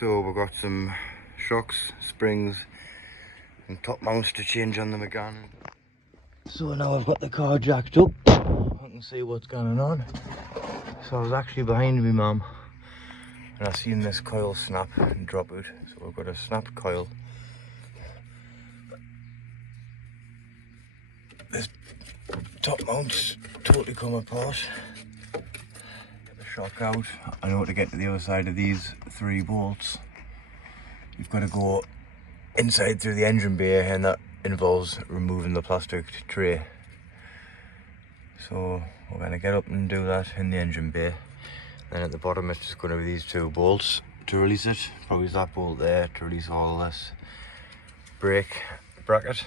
So we've got some shocks, springs and top mounts to change on the megane. So now I've got the car jacked up, I can see what's going on. So I was actually behind me mum and I seen this coil snap and drop out. So we've got a snapped coil. This top mount's totally come apart. Get the shock out. I know to get to the other side of these 3 bolts, you've got to go inside through the engine bay, and that involves removing the plastic tray. So we're going to get up and do that in the engine bay. Then at the bottom it's just going to be these 2 bolts to release it. Probably that bolt there to release all this brake bracket.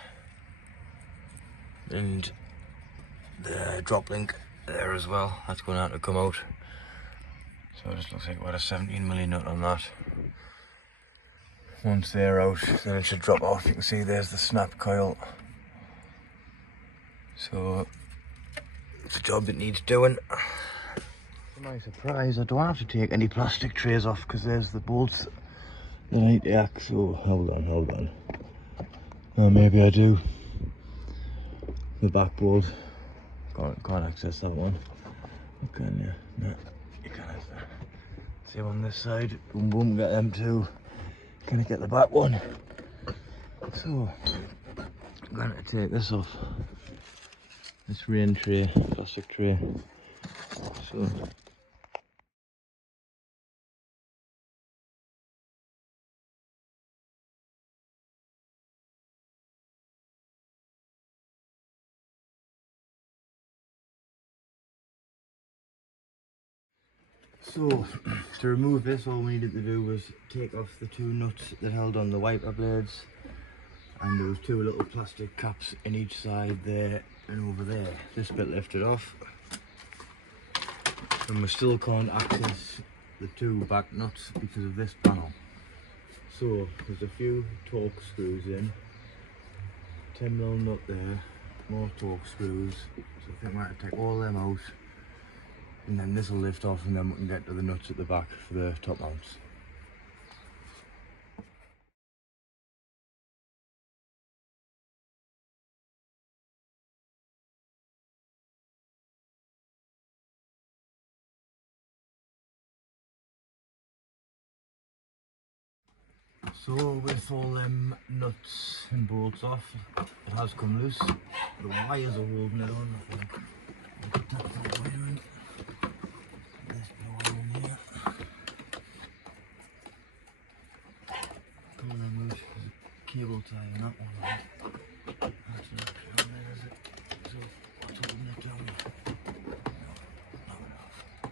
And the drop link there as well, that's going to have to come out. So it just looks like what, a 17mm nut on that. Once they're out, then it should drop off. You can see there's the snap coil. So it's a job that needs doing. To my surprise, I don't have to take any plastic trays off because there's the bolts that I need to act. So hold on. Oh, maybe I do. The back bolt, can't access that one. Can you? No, you can't. Same on this side. Boom, got them 2. Can I get the back one? So I'm going to take this off. This rain tray, plastic tray. So to remove this, all we needed to do was take off the 2 nuts that held on the wiper blades, and there was 2 little plastic caps in each side there and over there. This bit lifted off, and we still can't access the 2 back nuts because of this panel. So there's a few torque screws in, 10mm nut there, more torque screws. So I think we have to take all them out, and then this will lift off, and then we can get to the nuts at the back for the top mounts. So with all them nuts and bolts off, it has come loose. The wires are holding it on, I think. Tap the wiring. There's the wiring here. And there's a cable tie on that one. That's not down there, is it? So what's holding it down?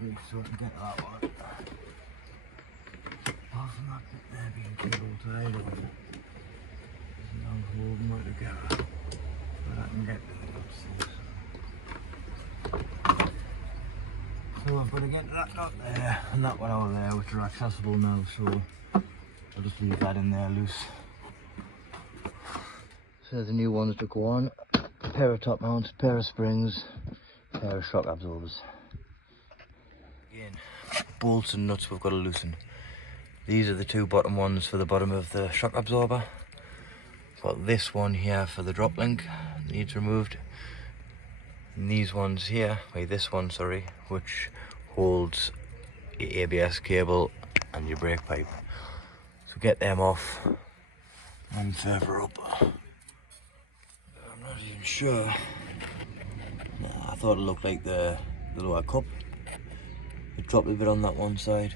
No. So we can get that one. Apart from that bit there being cable tied, there's no holding it together. But I can get to the nuts. So I've got to get that nut there and that one over there, which are accessible now, so I'll just leave that in there loose. So the new ones to go on: a pair of top mounts, pair of springs, pair of shock absorbers. Again, bolts and nuts we've got to loosen. These are the 2 bottom ones for the bottom of the shock absorber. Got this one here for the drop link, needs removed. And these ones here, this one, sorry, which holds your ABS cable and your brake pipe. So get them off and further up. I'm not even sure. Nah, I thought it looked like the lower cup. It dropped a bit on that one side.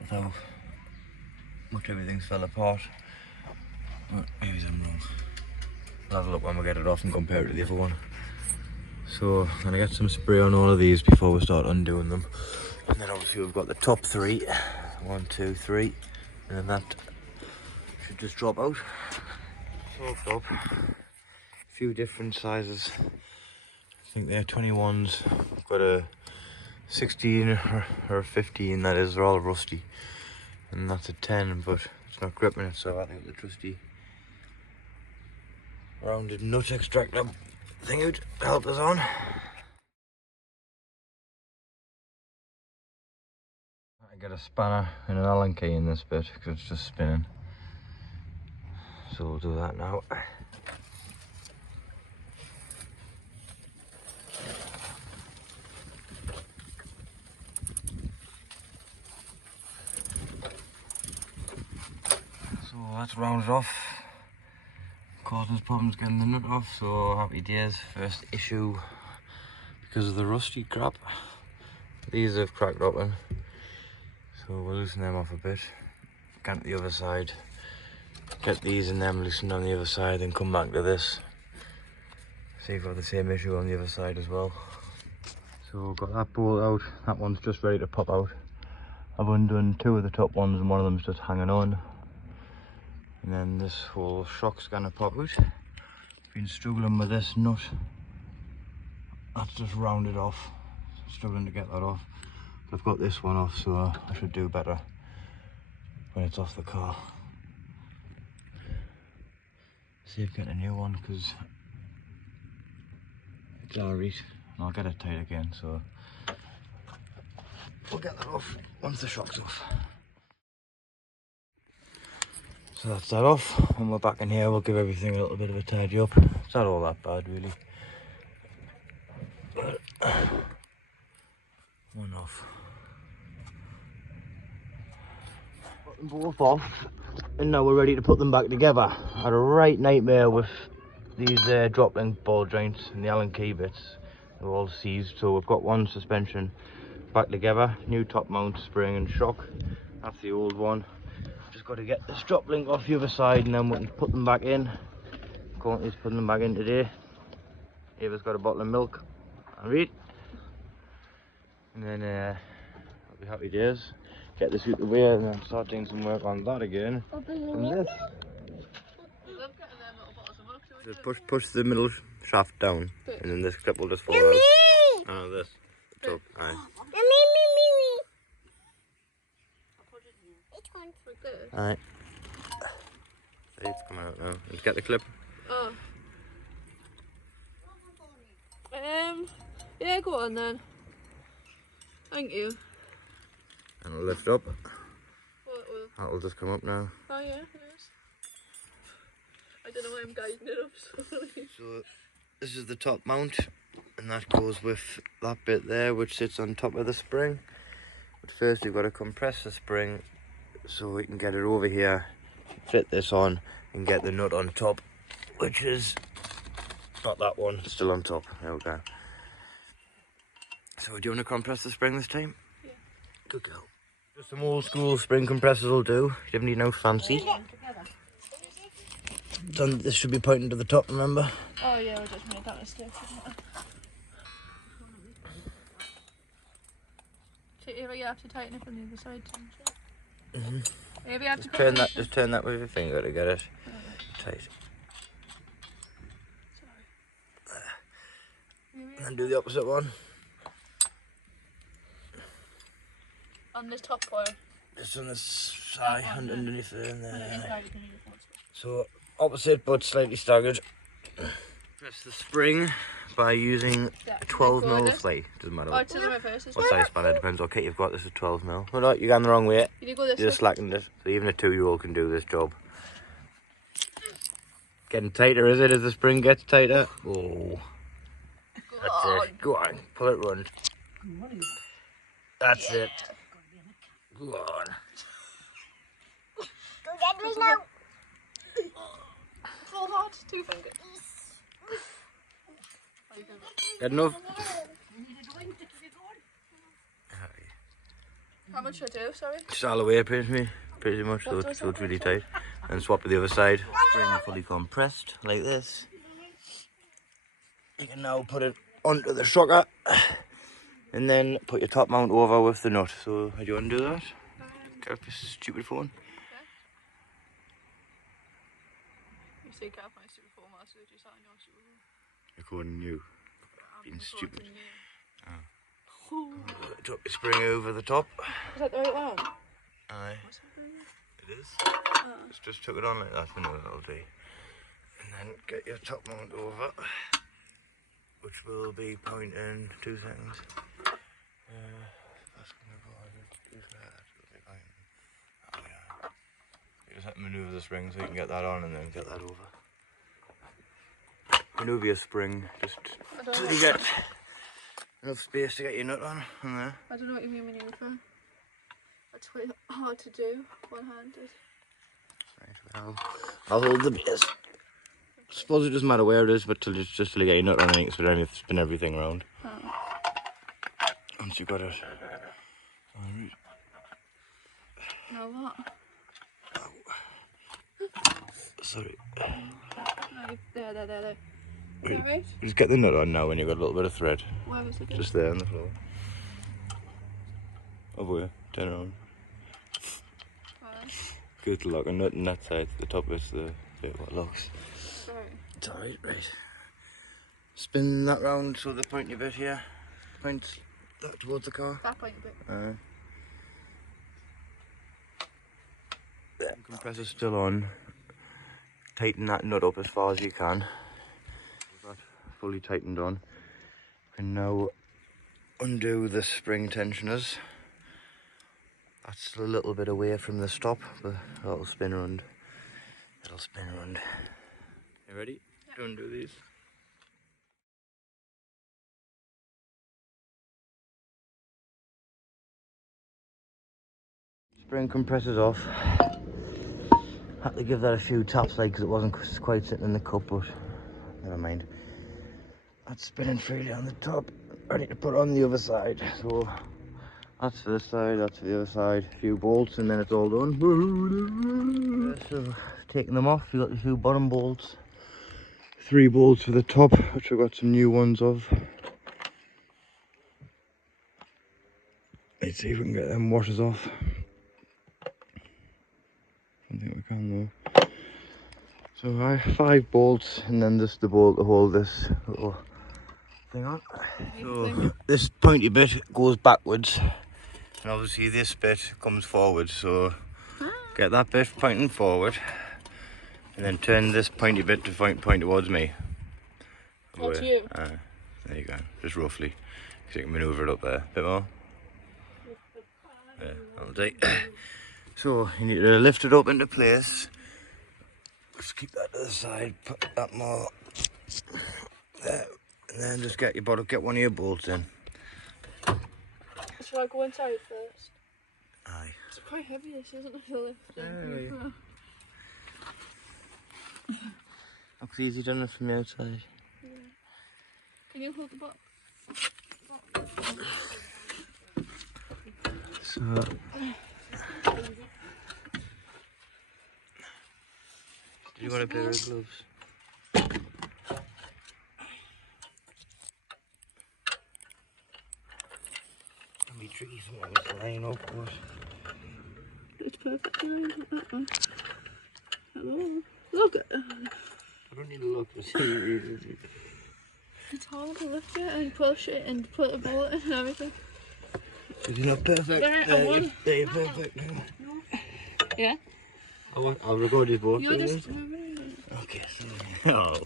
With how much everything's fell apart. But maybe I'm wrong. I'll have a look when we get it off and compare it to the other one. So I'm going to get some spray on all of these before we start undoing them. And then obviously we've got the top 3. 1, 2, 3. And then that should just drop out. Soaked up. A few different sizes. I think they're 21s. We've got a 16 or a 15, that is. They're all rusty. And that's a 10, but it's not gripping it, so I think the trusty rounded nut extractor thing out to help us on. Get a spanner and an Allan key in this bit because it's just spinning. So we'll do that now. So that's rounded off. Causing us problems getting the nut off, so happy days. First issue because of the rusty crap. These have cracked open, so we'll loosen them off a bit. Get to the other side, get these and them loosened on the other side, and come back to this. See if we've got the same issue on the other side as well. So we've got that bolt out, that one's just ready to pop out. I've undone two of the top ones and one of them's just hanging on. And then this whole shock's gonna pop out. Been struggling with this nut. That's just rounded off. Struggling to get that off. But I've got this one off, so I should do better when it's off the car. See if I get a new one because it's alright. And I'll get it tight again, so we'll get that off once the shock's off. So that's that off. When we're back in here, we'll give everything a little bit of a tidy up. It's not all that bad, really. But one off. Put them both off, and now we're ready to put them back together. I had a right nightmare with these drop link ball joints and the Allan key bits. They're all seized, so we've got one suspension back together. New top mount spring and shock. That's the old one. Just got to get this drop link off the other side and then we can put them back in. Currently putting them back in today. Ava's got a bottle of milk and read. And then I'll be happy days. Get this out the way and then start doing some work on that again. And this. So push the middle shaft down and then this clip will just fall out. Oh, this. Top. Aye. Alright. It's coming out now. Let's get the clip. Oh. Yeah, go on then. Thank you. And it'll lift up. What will? That'll just come up now. Oh yeah, it is. I don't know why I'm guiding it up, sorry. So this is the top mount and that goes with that bit there which sits on top of the spring. But first you've got to compress the spring so we can get it over here, fit this on and get the nut on top, which is not that one, still on top. There we go. So do you want to compress the spring this time? Yeah. Good girl. Just some old school spring compressors will do. You don't need no fancy. This should be pointing to the top, remember? Oh yeah, I just made that mistake. Maybe you have to tighten it from the other side too. Maybe you have to just turn that with your finger to get it tight. Sorry. And do the opposite one. On this top part. Just on this side and underneath there and there. So opposite but slightly staggered. Press the spring by using 12mm slate. Doesn't matter what size spanner, depends what kit you've got. This is 12mm. Oh no, you're going the wrong way. You just slackened it. So even a 2-year-old can do this job. Getting tighter, is it, as the spring gets tighter? Oh. That's it. Go on, pull it round. That's it. Go on. Go get me now. Full hard, 2 fingers. Good enough? How much should I do, sorry? Just all the way pretty much, so it's really tight. And swap to the other side. Spring fully compressed, like this. You can now put it onto the shocker. And then put your top mount over with the nut. So, how do you want to do that? Get off this stupid phone. You say get off my stupid phone, I'll do something on your stupid phone. Recording you. Being stupid. Oh. Drop your spring over the top. Is that the right one? Aye. It is. Just tuck it on like that for now, that'll do. And then get your top mount over, which will be pointing 2 seconds. That's going to go over 2 seconds. manoeuvre the spring so you can get that on and then get that over. Manoeuvre your spring just till you get enough space to get your nut on there. I don't know what you mean manoeuvre. That's quite hard to do one-handed. Right, well, I'll hold the base. I suppose it doesn't matter where it is, but just till you get your nut on, you can spin everything around. Oh. Once you got it. Alright. Now what? Sorry. No, there. Wait, Alright. just get the nut on now when you've got a little bit of thread. Where was it? Just there on the floor. Over here. Turn around. Good to lock a nut on that side. The top is the bit what locks. Sorry. It's alright, right. Spin that round so the pointy bit here points that towards the car. That pointy bit. The compressor's still on. Tighten that nut up as far as you can. That's fully tightened on. And now undo the spring tensioners. That's still a little bit away from the stop, but that'll spin around. It'll spin around. You ready? Yeah. To undo these. Spring compressor's off. Had to give that a few taps like because it wasn't quite sitting in the cup, but never mind. That's spinning freely on the top. Ready to put on the other side. So that's for this side, that's for the other side. A few bolts and then it's all done. So taking them off, you got the two bottom bolts. 3 bolts for the top, which I've got some new ones of. Let's see if we can get them washers off. I don't think we can though. So 5 bolts and then just the bolt to hold this little thing on. So this pointy bit goes backwards and obviously this bit comes forward, so get that bit pointing forward and then turn this pointy bit to point towards me. Towards you? There you go, just roughly, so you can manoeuvre it up there, a bit more. Yeah, that'll do. So you need to lift it up into place. Just keep that to the side, put that more there, and then just get one of your bolts in. Should I go inside first? Aye. It's quite heavy, this isn't it? To lift it. Looks easy done it from the outside. Yeah. Can you hold the box? So do you want a pair of gloves? Can be tricky something with the line up, but it's perfect. Hello. Look at I don't need to look to see. it's hard to lift it and push it and put a bolt in and everything. Is it not perfect? There you're perfect. Yeah? I'll record his both. You're just... Okay, sorry. Oh.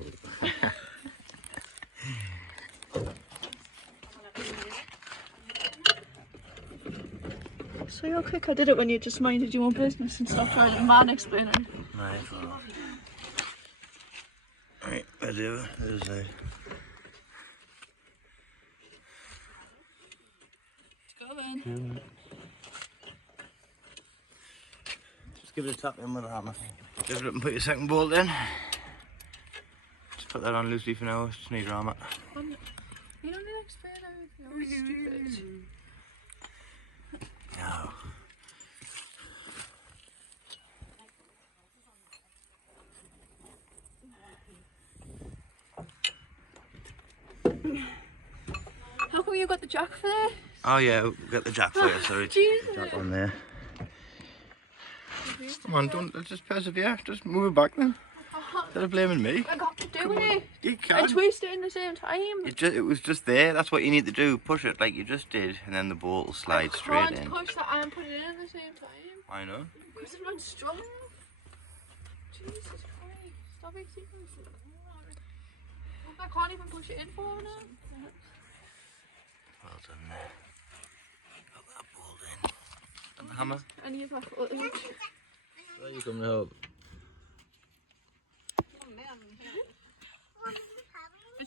So how quick I did it when you just minded your own business and stopped trying to man-explaining. Right, right, I do. There's a... Let's go then. Just give it a tap in with a hammer. Lift it up and put your second bolt in. Just put that on loosely for now, just need a hammer. You don't need to explain everything, you're stupid. No. How come you got the jack for this? Oh yeah, we'll get the jack for you, sorry. Jesus. The jack on there. Come on, let's just persevere, just move it back then. Instead of blaming me. I got to do it. You can. I twisted it in the same time. It was just there, that's what you need to do. Push it like you just did, and then the bolt will slide straight in. I can't push that and put it in at the same time. I know. Because it's not strong. Jesus Christ. Stop it. I can't even push it in for now. Well done there. Got that bolt in. And the hammer. I need my footage. Where you come to help?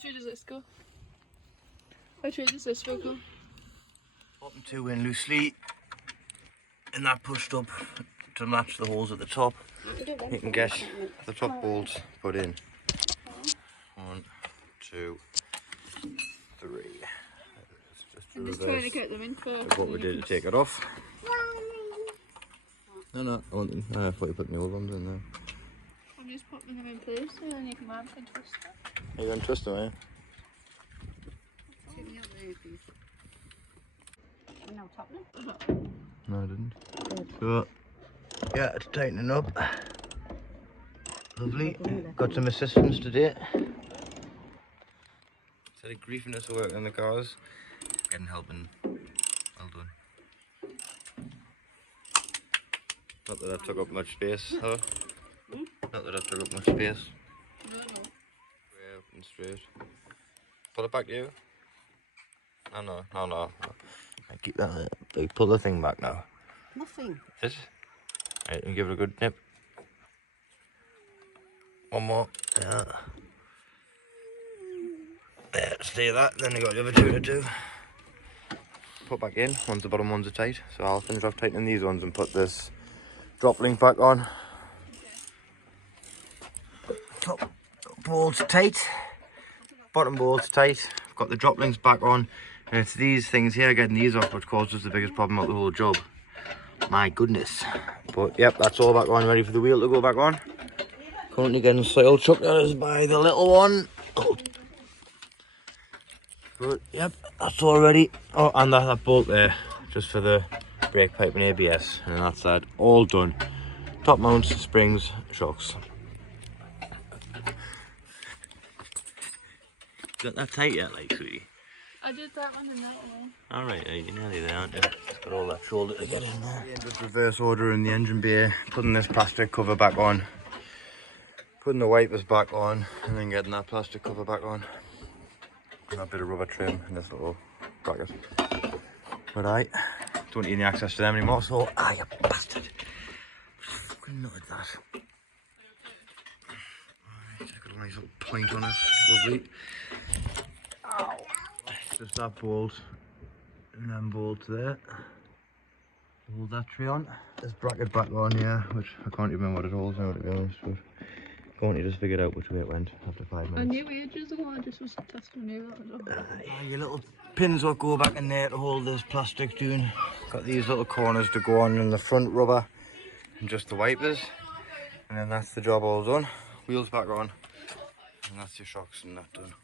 way does this go? Which way does this way go? Bottom two in loosely, and that pushed up to match the holes at the top. You can get the top bolts put in. 1, 2, 3. I'm just trying to get them in first. That's what we did to take it off. No, I want them. I thought you put the old ones in there. I'm just popping them in place and then you can twist them. Are you going to twist them, eh? No, I didn't. So, yeah, it's tightening up. Lovely. Got some assistance today. Instead of griefing us to work on the cars, getting helping. Well done. Not that that took up much space, huh? Not that that took up much space. No. Way up and straight. Pull it back to you. No. I keep that. Pull the thing back now. Nothing. This. Right, and give it a good nip. One more. Yeah. There, stay that. Then you got the other two to do. Put back in once the bottom ones are tight. So I'll finish off tightening these ones and put this drop link back on. Top bolts tight. Bottom bolts tight. I've got the drop links back on. And it's these things here, getting these off, which causes the biggest problem of the whole job. My goodness. But yep, that's all back on, ready for the wheel to go back on. Currently getting soil chucked at us by the little one. But yep, that's all ready. Oh, and that bolt there, just for the brake pipe and ABS. And that's that, all done. Top mounts, springs, shocks. Got that tight yet, like, sweetie? I did that one the night away. Alright, you're nearly there, aren't you? Just got all that shoulder to get in there. Just reverse order in the engine bay, putting this plastic cover back on, putting the wipers back on, and then getting that plastic cover back on. And that bit of rubber trim in this little bracket. But I don't need any access to them anymore, so you bastard. Fucking nutted that. Alright, got a nice little point on it, lovely. Ow. Just that bolt and then bolt there. Hold that tree on. This bracket back on, yeah, which I can't even remember what it holds now, to be honest. But going to just figure out which way it went after 5 minutes. I knew ages ago, I just was testing you that. Your little pins will go back in there to hold this plastic down. Got these little corners to go on in the front rubber and just the wipers. And then that's the job all done. Wheels back on. And that's your shocks and that done.